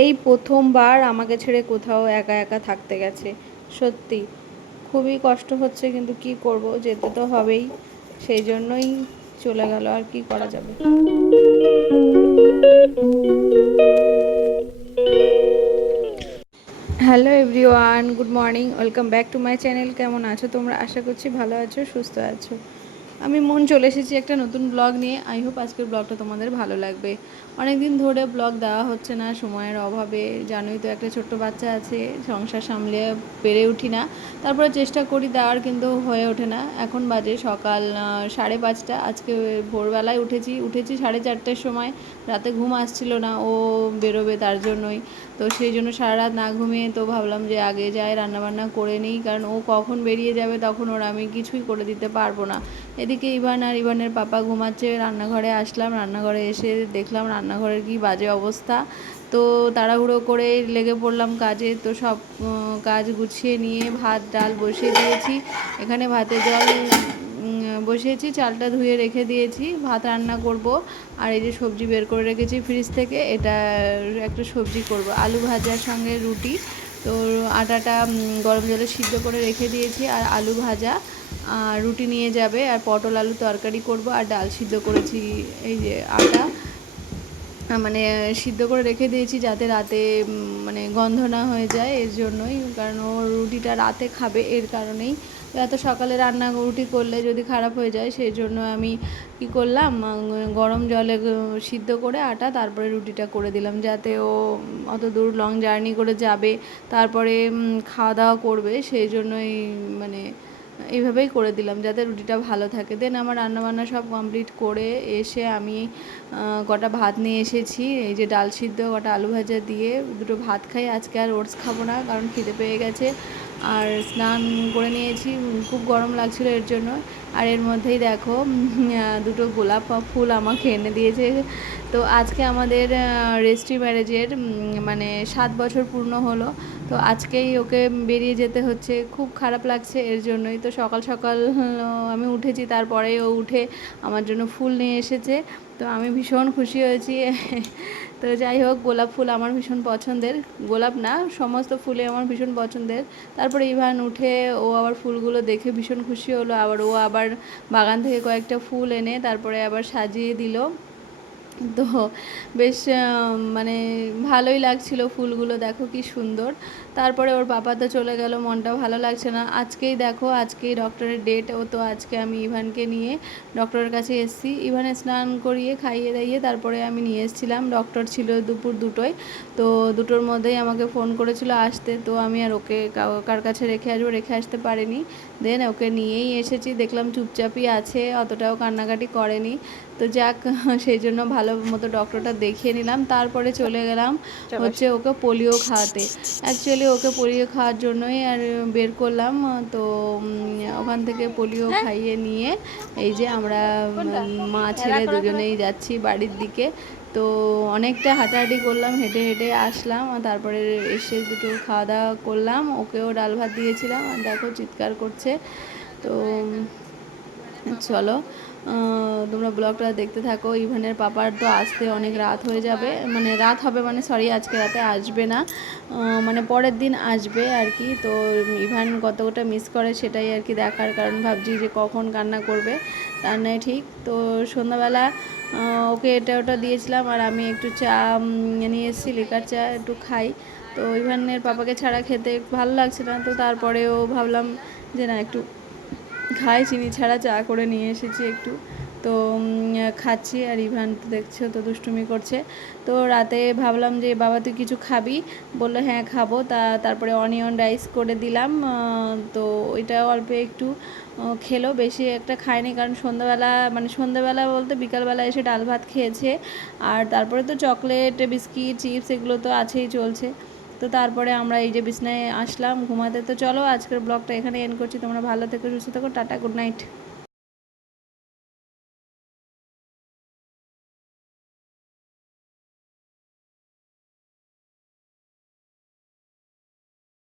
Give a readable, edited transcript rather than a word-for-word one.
এই প্রথমবার আমাকে ছেড়ে কোথাও একা একা থাকতে গেছে। সত্যি খুবই কষ্ট হচ্ছে, কিন্তু কি করব, যেতে তো হবেই। সেই জন্যই চলে গেল, আর কি করা যাবে। Hello everyone, good morning, welcome back to my channel. কেমন আছো তোমরা? আশা করছি ভালো আছো, সুস্থ আছো। আমি চলে এসেছি একটা নতুন ব্লগ নিয়ে। আই হোপ আজকের ব্লগটা তোমাদের ভালো লাগবে। অনেক দিন ধরে ব্লগ দেওয়া হচ্ছে না, সময়ের অভাবে। জানোই তো, একটা ছোট্ট বাচ্চা আছে, সংসার সামলে পেরে উঠি না। তারপরে চেষ্টা করি দেওয়ার, কিন্তু হয়ে ওঠে না। এখন বাজে সকাল 5:30। আজকে ভোরবেলায় উঠেছি 4:30টার সময়। রাতে ঘুম আসছিল না, ও বেরোবে তার জন্যই। তো সেই জন্য সারা রাত না ঘুমিয়ে তো ভাবলাম যে আগে যাই রান্নাবান্না করে নিই, কারণ ও কখন বেরিয়ে যাবে তখন ওর আমি কিছুই করে দিতে পারবো না। এদিকে ইভান আর ইভানের পাপা ঘুমাচ্ছে। রান্নাঘরে আসলাম, রান্নাঘরে এসে দেখলাম রান্নাঘরের কি বাজে অবস্থা। তো তাড়াহুড়ো করে লেগে পড়লাম কাজে। তো সব কাজ গুছিয়ে নিয়ে ভাত ডাল বসিয়ে দিয়েছি। এখানে ভাতের জল বসিয়েছি, চালটা ধুয়ে রেখে দিয়েছি, ভাত রান্না করব। আর এই যে সবজি বের করে রেখেছি ফ্রিজ থেকে, এটা একটা সবজি করব, আলু ভাজার সঙ্গে রুটি। তো আটাটা গরম জলে সিদ্ধ করে রেখে দিয়েছি, আর আলু ভাজা আর রুটি নিয়ে যাবে, আর পটল আলু তরকারি করব, আর ডাল সিদ্ধ করেছি। এই যে আটা মানে সিদ্ধ করে রেখে দিয়েছি, যাতে রাতে মানে গন্ধ না হয়ে যায়, এর জন্যই। কারণ ও রুটিটা রাতে খাবে, এর কারণেই। তো এত সকালে রান্না রুটি করলে যদি খারাপ হয়ে যায়, সেই জন্য আমি কী করলাম, গরম জলে সিদ্ধ করে আটা তারপরে রুটিটা করে দিলাম, যাতে ও অত দূর লং জার্নি করে যাবে, তারপরে খাওয়া দাওয়া করবে। সেই জন্যই মানে এইভাবেই করে দিলাম, যাতে রুটিটা ভালো থাকে। দেন আমার রান্নাবান্না সব কমপ্লিট করে এসে আমি কটা ভাত নিয়ে এসেছি। এই যে ডাল সিদ্ধ, কটা আলু ভাজা দিয়ে দুটো ভাত খাই। আজকে আর ওটস খাবো না, কারণ খিদে পেয়ে গেছে। আর স্নান করে নিয়েছি, খুব গরম লাগছিল এর জন্য। আর এর মধ্যেই দেখো দুটো গোলাপ ফুল আমাকে এনে দিয়েছে। তো আজকে আমাদের রেজিস্ট্রি ম্যারেজের মানে 7 বছর পূর্ণ হলো। তো আজকেই ওকে বেরিয়ে যেতে হচ্ছে, খুব খারাপ লাগছে এর জন্যই। তো সকাল সকাল আমি উঠেছি, তারপরে ও উঠে আমার জন্য ফুল নিয়ে এসেছে। তো আমি ভীষণ খুশি হয়েছি। তো যাই হোক, গোলাপ ফুল আমার ভীষণ পছন্দের। গোলাপ না, সমস্ত ফুলে আমার ভীষণ পছন্দের। তারপরে ইভান উঠে ও আবার ফুলগুলো দেখে ভীষণ খুশি হলো। ও আবার বাগান থেকে কয়েকটা ফুল এনে তারপরে আবার সাজিয়ে দিল। তো বেশ মানে ভালোই লাগছিল ফুলগুলো, দেখো কি সুন্দর। তারপরে ওর পাপা তো চলে গেল, মনটা ভালো লাগছে না। আজকেই ডক্টরের ডেট। ও তো আজকে আমি ইভানকে নিয়ে ডক্টরের কাছে এসেছি। ইভানে স্নান করিয়ে খাইয়ে দাইয়ে তারপরে আমি নিয়ে এসেছিলাম। ডক্টর ছিল দুপুর 2টোয়। তো 2টোর মধ্যেই আমাকে ফোন করেছিল আসতে। তো আমি আর ওকে কার কাছে রেখে আসতে পারিনি। দেন ওকে নিয়েই এসেছি, দেখলাম চুপচাপই আছে, অতটাও কান্নাকাটি করেনি। তো যাক, সেই জন্য ভালো মতো ডক্টরটা দেখিয়ে নিলাম। তারপরে চলে গেলাম হচ্ছে ওকে পোলিও খাওয়াতে। অ্যাকচুয়ালি ওকে পোলিও খাওয়ার জন্যই আর বের করলাম। তো ওখান থেকে পোলিও খাইয়ে নিয়ে এই যে আমরা মা ছেলে দুজনেই যাচ্ছি বাড়ির দিকে। তো অনেকটা হাঁটাহাঁটি করলাম, হেঁটে হেঁটে আসলাম। আর তারপরে এসে দুটো খাওয়া দাওয়া করলাম, ওকেও ডাল ভাত দিয়েছিলাম। আর দেখো চিৎকার করছে। তো চলো তোমরা ব্লগটা দেখতে থাকো। ইভানের পাপার তো আসতে অনেক রাত হয়ে যাবে, মানে রাত হবে, মানে সরি, আজকে রাতে আসবে না, মানে পরের দিন আসবে আর কি। তো ইভান কতটা মিস করে সেটাই আর কি দেখার, কারণ ভাবছি যে কখন কান্না করবে তার নয় ঠিক। তো সন্ধ্যাবেলা ওকে এটা ওটা দিয়েছিলাম, আর আমি একটু চা নিয়ে এসেছি, লিকার চা একটু খাই। তো ইভানের পাপাকে ছাড়া খেতে ভালো লাগছে না। তো তারপরেও ভাবলাম যে না, একটু খাই, চিনি ছাড়া চা করে নিয়ে এসেছি একটু। তো খাচ্ছি। আর ইভান তো দেখছো তো দুষ্টুমি করছে। তো রাতে ভাবলাম যে বাবা তুই কিছু খাবি, বললো হ্যাঁ খাবো। তারপরে অনিয়ন রাইস করে দিলাম। তো ওইটা অল্প একটু খেলো, বেশি একটা খায়নি, কারণ সন্ধ্যাবেলা বলতে বিকালবেলা এসে ডাল ভাত খেয়েছে। আর তারপরে তো চকলেট বিস্কিট চিপস এগুলো তো আছেই, চলছে। তো তারপরে আমরা এই যে বিছনায় আসলাম ঘুমাতে। তো চলো আজকের ব্লগটা এখানে এন্ড করছি। তোমরা ভালো থেকো, সুস্থ থেকো, টাটা, গুড নাইট।